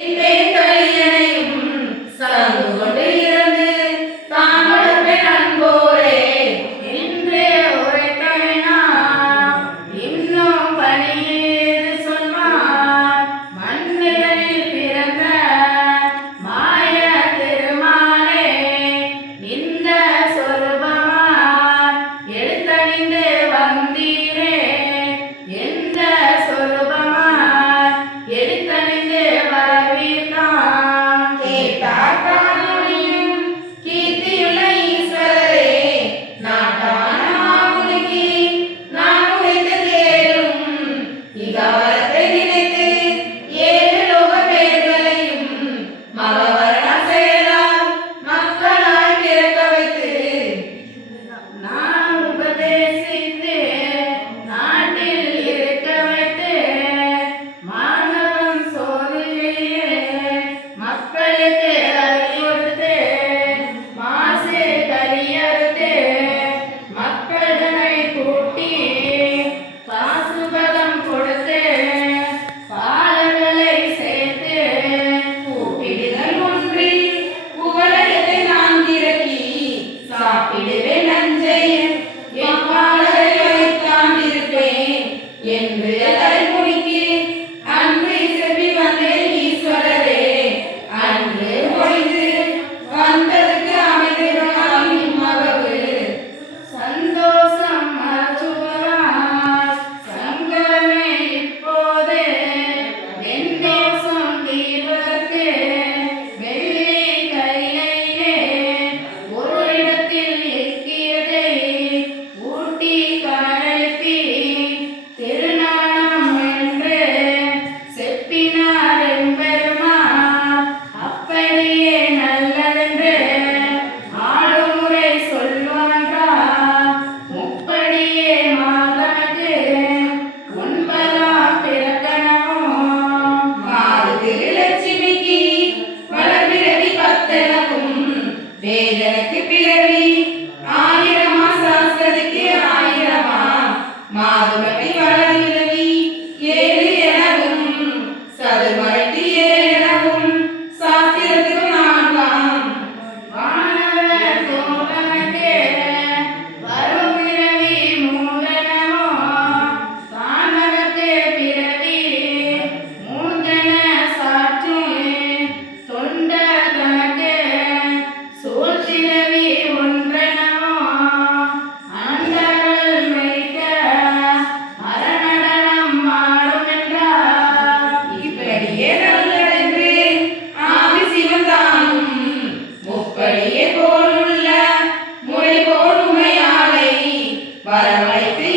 പെൺകളിയണയും സാങ്ങു வேதனைக்கு பிறவி. ஆயிரமா சாஸ்திரத்துக்கு ஆயிரமா மாதுள வரவழைத்து